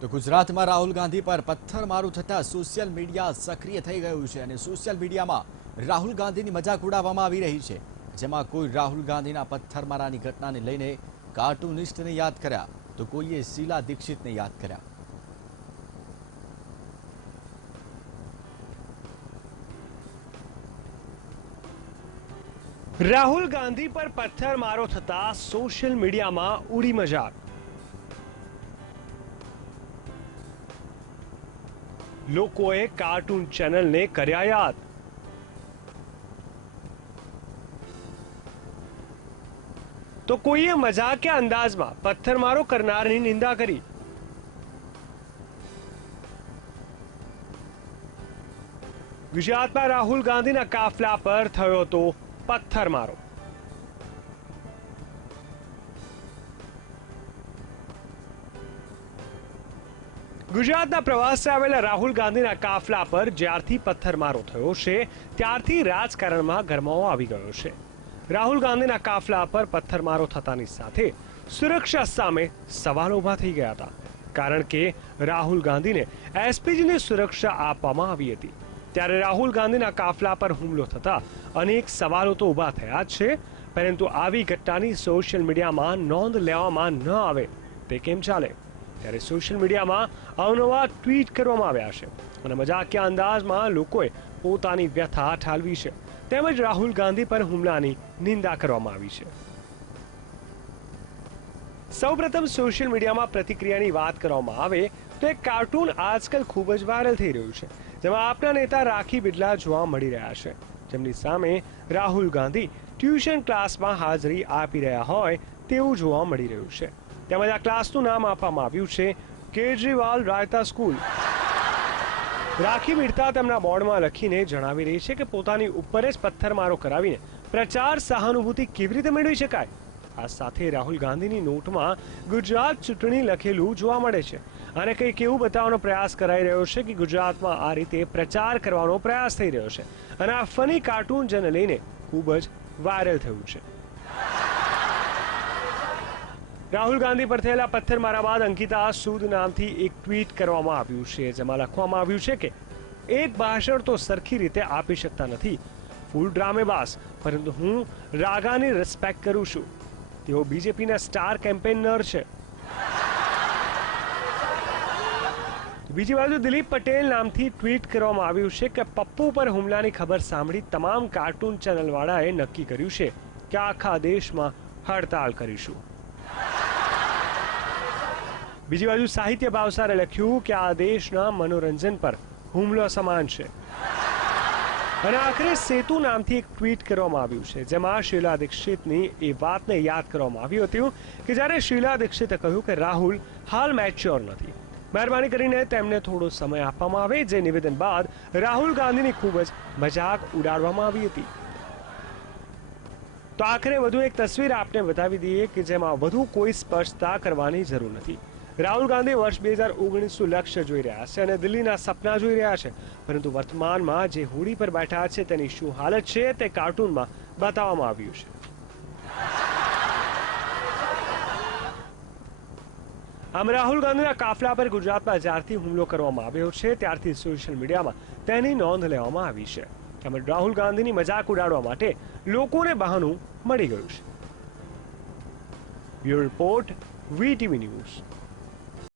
તો ગુજરાતમાં રાહુલ ગાંધી પર પથ્થરમારું થતા સોશિયલ મીડિયા સક્રિય થઈ ગયું છે અને સોશિયલ મીડિયામાં રાહુલ ગાંધીની મજાક ઉડાવવામાં આવી રહી છે, જેમાં કોઈ રાહુલ ગાંધીના પથ્થરમારાની ઘટનાને લઈને કાર્ટૂનિસ્ટને યાદ કર્યા તો કોઈએ શીલા દીક્ષિતને યાદ કર્યા। રાહુલ ગાંધી પર પથ્થરમારો થતા સોશિયલ મીડિયામાં ઉડી મજાક। લોકોએ કાર્ટૂન ચેનલને કર્યા યાદ। તો કોઈએ મજાકિયા અંદાજમાં પથ્થરમારો કરનારની નિંદા કરી। ગુજરાતમાં રાહુલ ગાંધીના કાફલા પર થયો હતો પથ્થરમારો। ગુજરાતના પ્રવાસે આવેલા રાહુલ ગાંધીના કાફલા પર જ્યારથી પથ્થરમારો થયો છે ત્યારથી રાજકારણમાં ગરમાવો આવી ગયો છે। રાહુલ ગાંધીના કાફલા પર પથ્થરમારો થતાની સાથે સુરક્ષા સામે સવાલો ઊભા થઈ ગયા હતા, કારણ કે રાહુલ ગાંધીને એસપીજીની સુરક્ષા આપવામાં આવી હતી। ત્યારે રાહુલ ગાંધીના કાફલા પર હુમલો થતા અનેક સવાલો તો ઊભા થયા જ છે, પરંતુ આવી ઘટનાની સોશિયલ મીડિયામાં નોંધ લેવામાં ન આવે તે કેમ ચાલે? ત્યારે સોશિયલ મીડિયામાં અવનવા ટ્વીટ કરવામાં આવ્યા છે અને મજાકિયા અંદાજમાં લોકોએ પોતાની વ્યથા ઠાલવી છે, તેમજ રાહુલ ગાંધી પર હુમલાની નિંદા કરવામાં આવી છે। સૌપ્રથમ સોશિયલ મીડિયામાં પ્રતિક્રિયાની વાત કરવામાં આવે તો એક કાર્ટૂન આજકાલ ખૂબ જ વાયરલ થઈ રહ્યું છે, જેમાં આપના નેતા રાખી બિરલા જોવા મળી રહ્યા છે, જેમની સામે રાહુલ ગાંધી ટ્યુશન ક્લાસમાં હાજરી આપી રહ્યા હોય તેવું જોવા મળી રહ્યું છે। તેમજ આ ક્લાસનું નામ આપવામાં આવ્યું છે કેજરીવાલ રાયતા સ્કૂલ। રાખી બિરલા તેમના બોર્ડમાં લખીને જણાવી રહી છે કે પોતાની ઉપર જ પથ્થરમારો કરાવીને પ્રચાર સહાનુભૂતિ કેવી રીતે મેળવી શકાય। આ સાથે રાહુલ ગાંધીની નોટમાં ગુજરાત ચૂંટણી લખેલું જોવા મળે છે અને કંઈક એવું બતાવવાનો પ્રયાસ કરાઈ રહ્યો છે કે ગુજરાતમાં આ રીતે પ્રચાર કરવાનો પ્રયાસ થઈ રહ્યો છે અને આ ફની કાર્ટૂન જેને લઈને ખૂબ જ વાયરલ થયું છે। રાહુલ ગાંધી પર થયેલા પથ્થરમારા બાદ અંકિતા સૂદ નામથી એક ટ્વીટ કરવામાં આવ્યું છે, જેમાં લખવામાં આવ્યું છે કે એક ભાષણ તો સરખી રીતે આપી શકતા નથી, ફૂલ ડ્રામેબાઝ, પરંતુ હું રાગાની રિસ્પેક્ટ કરું છું। તેઓ બીજેપીના સ્ટાર કેમ્પેનર છે। બીજી બાજુ દિલીપ પટેલ નામથી ટ્વીટ કરવામાં આવ્યું છે કે પપ્પુ પર હુમલાની ખબર સાંભળી તમામ કાર્ટૂન ચેનલવાળાએ નક્કી કર્યું છે કે આખા દેશમાં હડતાલ કરીશું। બીજી બાજુ સાહિત્ય ભાવસારે લખ્યું કે આ દેશના મનોરંજન પર હુમલો સમાન છે। અને આખરે સેતુ નામથી એક ટ્વીટ કરવામાં આવ્યું છે, જેમાં શીલા દીક્ષિતની એ વાતને યાદ કરવામાં આવ્યું હતું કે જ્યારે શીલા દીક્ષિતે કહ્યું કે રાહુલ હાલ મેચ્યોર નથી, મહેરબાની કરીને તેમને થોડો સમય આપવામાં આવે। જે નિવેદન બાદ રાહુલ ગાંધીની ખૂબ જ મજાક ઉડાડવામાં આવી હતી। તો આખરે વધુ એક તસવીર આપને બતાવી દઈએ કે જેમાં વધુ કોઈ સ્પષ્ટતા કરવાની જરૂર નથી। રાહુલ ગાંધી વર્ષ 2019નું લક્ષ્ય જોઈ રહ્યા છે અને દિલ્હીના સપના જોઈ રહ્યા છે, પરંતુ વર્તમાનમાં જે હોડી પર બેઠા છે તેની શું હાલત છે તે કાર્ટૂનમાં બતાવવામાં આવ્યું છે। આમ રાહુલ ગાંધીના કાફલા પર ગુજરાતમાં જ્યારથી હુમલો કરવામાં આવ્યો છે ત્યારથી સોશિયલ મીડિયામાં તેની નોંધ લેવામાં આવી છે, તેમજ રાહુલ ગાંધીની મજાક ઉડાડવા માટે લોકોને બહાનું મળી ગયું છે। Bureau report, VTV news.